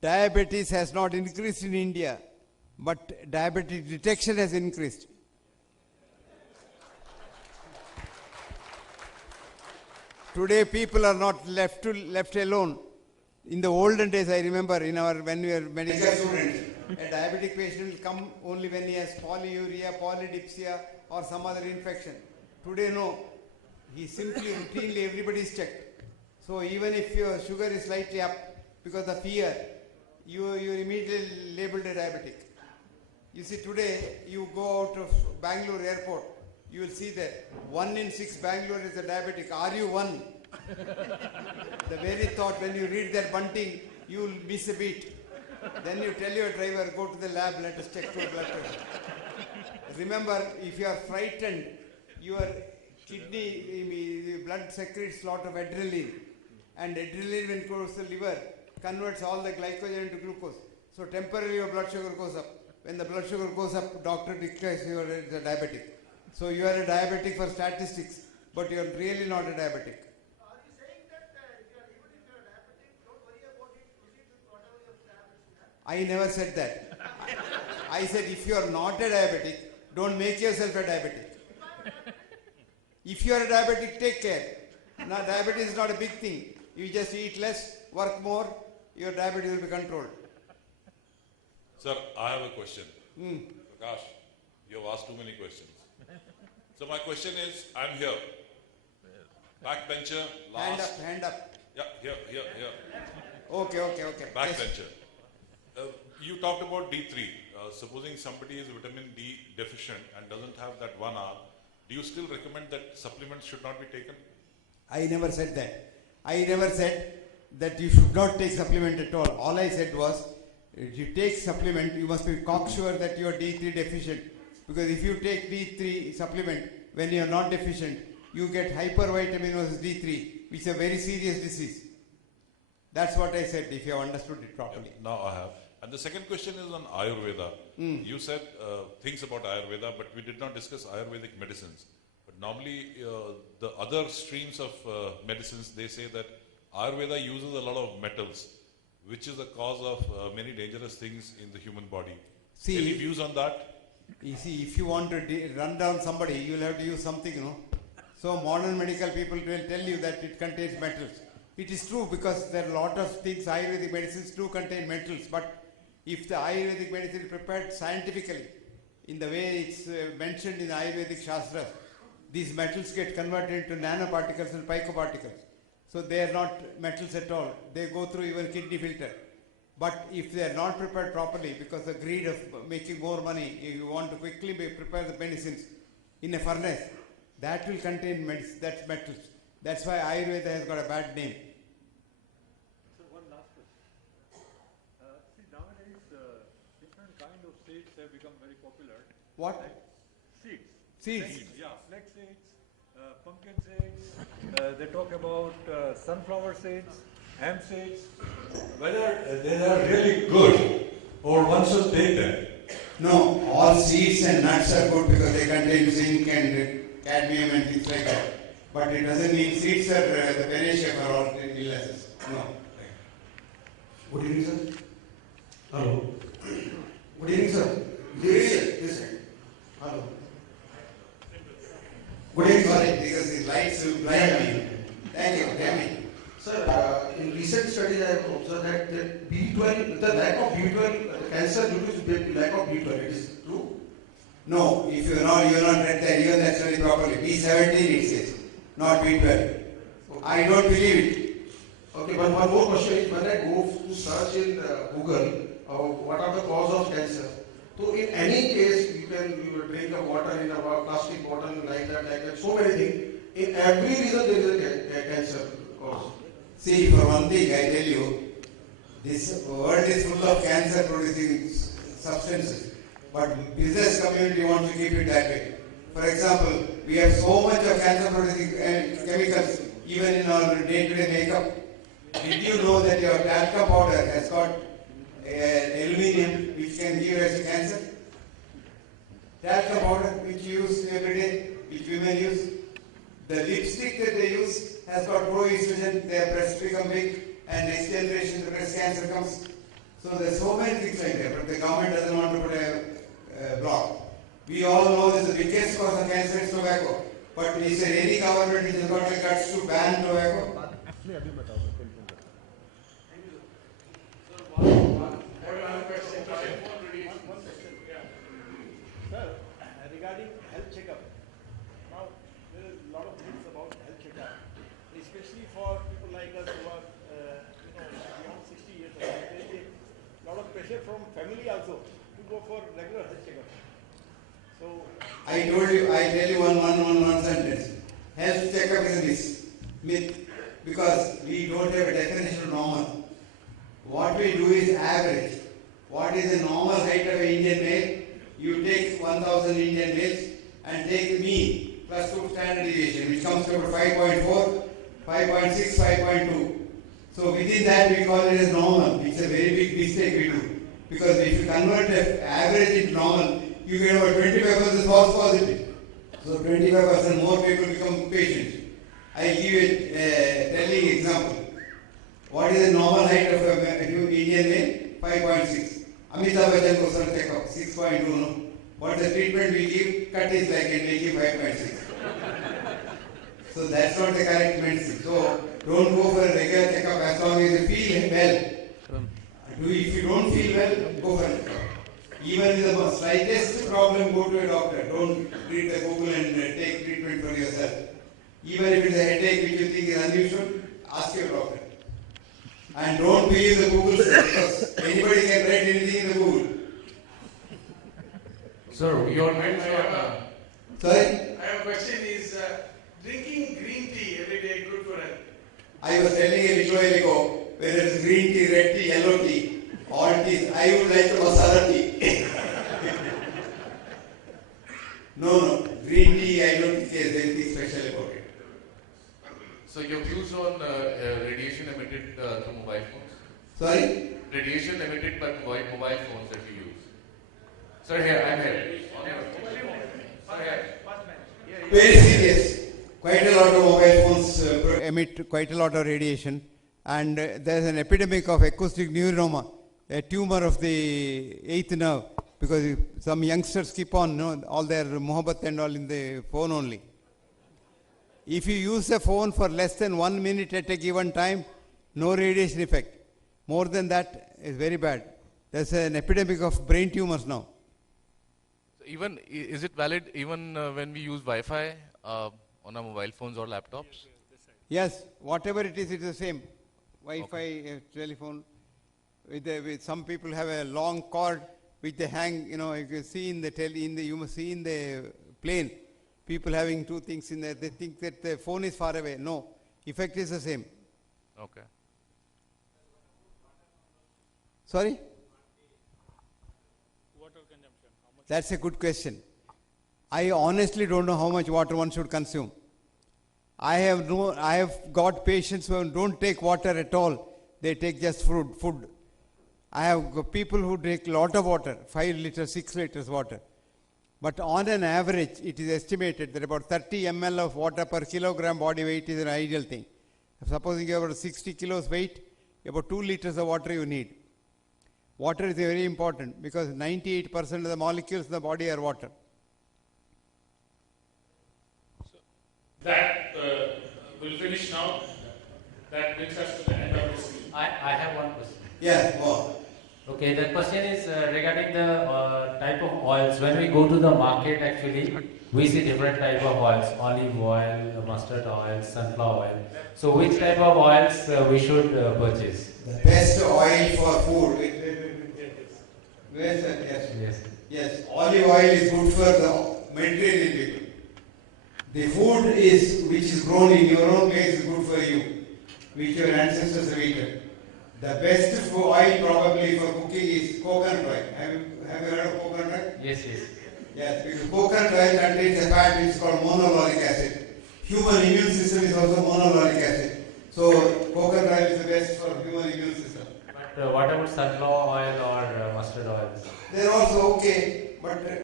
diabetes has not increased in India, but diabetes detection has increased. Today people are not left alone. In the olden days, I remember when we were medical students, a diabetic patient will come only when he has polyuria, polydipsia or some other infection. Today no, he simply routinely everybody is checked. So even if your sugar is slightly up because of fear, you immediately labeled a diabetic. You see, today you go out of Bangalore airport, you will see that 1 in 6 Bangalore is a diabetic. Are you one? The very thought, when you read that bunting, you will miss a beat. Then you tell your driver, go to the lab, let us check your blood pressure. Remember, if you are frightened, your kidney, blood secretes a lot of adrenaline. And adrenaline, when it goes to the liver, converts all the glycogen into glucose. So temporarily your blood sugar goes up. When the blood sugar goes up, doctor declares you are a diabetic. So you are a diabetic for statistics, but you are really not a diabetic. Are you saying that even if you are diabetic, don't worry about it, proceed with whatever your tablets you have? I never said that. I said if you are not a diabetic, don't make yourself a diabetic. If you are a diabetic, take care. Now, diabetes is not a big thing. You just eat less, work more, your diabetes will be controlled. Sir, I have a question. Prakash, you have asked too many questions. So my question is, I'm here. Backbencher, last... Hand up. Yeah, here. Okay. Backbencher. You talked about D3. Supposing somebody is vitamin D deficient and doesn't have that 1 hour, do you still recommend that supplements should not be taken? I never said that. I never said that you should not take supplement at all. All I said was, if you take supplement, you must be cocksure that you are D3 deficient. Because if you take D3 supplement when you are not deficient, you get hypervitaminosis D3, which is a very serious disease. That's what I said, if you have understood it properly. Yeah, now I have. And the second question is on Ayurveda. You said things about Ayurveda, but we did not discuss Ayurvedic medicines. But normally, the other streams of medicines, they say that Ayurveda uses a lot of metals, which is the cause of many dangerous things in the human body. See, any views on that? You see, if you want to run down somebody, you will have to use something, So modern medical people will tell you that it contains metals. It is true because there are a lot of things, Ayurvedic medicines do contain metals, but if the Ayurvedic medicine is prepared scientifically, in the way it's mentioned in the Ayurvedic Shastras, these metals get converted into nanoparticles and picoparticles. So they are not metals at all. They go through even kidney filter. But if they are not prepared properly, because the greed of making more money, if you want to quickly prepare the medicines in a furnace, that will contain metals. That's why Ayurveda has got a bad name. So one last question. See, nowadays different kind of seeds have become very popular. What? Like seeds. Seeds. Yeah, flax seeds, pumpkin seeds. They talk about sunflower seeds, hemp seeds. Whether they are really good or one should take them. No, all seeds and nuts are good because they contain zinc and cadmium and things like that. But it doesn't mean seeds are the panacea for all illnesses. No. Good evening, sir. Hello. Good evening, sir. This side. Hello. Good evening, Sorry, sir. because the lights will blind me. Thank you. Tell me. Sir, in recent studies, I have observed that the lack of B12, cancer due to lack of B12. It is true? No, if you are not read that, even that study properly. B17 it says, not B12. Okay. I don't believe it. Okay, but one more question is when I go to search in Google, what are the cause of cancer? So in any case, you drink a water in a plastic bottle like that, so many things. In every reason there is a cancer cause. See, for one thing, I tell you, this world is full of cancer-producing substances, but business community wants to keep it that way. For example, we have so much of cancer-producing chemicals even in our day-to-day makeup. Did you know that your talcum powder has got aluminium which can give us cancer? Talcum powder which you use every day, which women use. The lipstick that they use has got pro-estrogen, their breasts become big, and next generation the breast cancer comes. So there's so many things like that, but the government doesn't want to put a block. We all know this, the biggest cause of cancer is tobacco. But is there any government which has got the guts to ban tobacco? Sir, regarding health checkup, now there is a lot of myths about health checkup, especially for people like us who are, beyond 60 years old. There is a lot of pressure from family also to go for regular health checkup. So, I tell you one sentence. Health checkup is a myth because we don't have a definition of normal. What we do is average. What is the normal height of an Indian male? You take 1000 Indian males and take the mean plus 2 standard deviation, which comes to about 5.4, 5.6, 5.2. So within that we call it as normal. It's a very big mistake we do. Because if you convert the average into normal, you get about 25% false positive. So 25% more people become patients. I give you a telling example. What is the normal height of a Indian male? 5.6. Amitabh Bachchan goes on check up, 6.2. No? What the treatment we give? Cut is like and we give 5.6. So that's not the correct medicine. So don't go for a regular checkup as long as you feel well. If you don't feel well, go for it. Even with the slightest problem, go to a doctor. Don't read the Google and take treatment for yourself. Even if it's a headache which you think is unusual, ask your doctor. And don't believe the Google because anybody can write anything in the Google. Sir, your views on Sorry? I have a question is, drinking green tea every day good for health? I was telling a little while ago, whether it's green tea, red tea, yellow tea, all teas, I would like the masala tea. No, green tea, I don't think there's anything special about it. So your views on radiation emitted through mobile phones? Sorry? Radiation emitted by mobile phones that we use. Sir, here, I'm here. Sir, here. Very serious. Quite a lot of mobile phones emit quite a lot of radiation, and there's an epidemic of acoustic neuroma, a tumor of the eighth nerve, because some youngsters keep on all their mohabbat and all in the phone only. If you use a phone for less than 1 minute at a given time, no radiation effect. More than that is very bad. There's an epidemic of brain tumors now. Even is it valid even when we use Wi-Fi on our mobile phones or laptops? Yes, whatever it is the same. Wi-Fi, telephone. With some people have a long cord which they hang. You can see you must see in the plane. People having two things in there. They think that the phone is far away. No, effect is the same. Okay. Sorry. That's a good question. I honestly don't know how much water one should consume. I have got patients who don't take water at all. They take just food. I have got people who drink a lot of water, 5 liters, 6 liters water. But on an average, it is estimated that about 30 ml of water per kilogram body weight is an ideal thing. Supposing you have about 60 kilos weight, about 2 liters of water you need. Water is very important because 98% of the molecules in the body are water. That will finish now. That brings us to the end of this meeting. I have one question. Yeah, more. Okay, the question is regarding the type of oils. When we go to the market, actually, we see different type of oils: olive oil, mustard oil, sunflower oil. So, which type of oils we should purchase? The best oil for food. Where's that? Yes. Yes, olive oil is good for the Mediterranean people. The food which is grown in your own place is good for you, which your ancestors have eaten. The best oil probably for cooking is coconut oil. Have you heard of coconut oil? Yes. Yes, because coconut oil contains a fat which is called monolauric acid. Human immune system is also monolauric acid. So coconut oil is the best for human immune system. But what about sunflower oil or mustard oil? They're also okay, but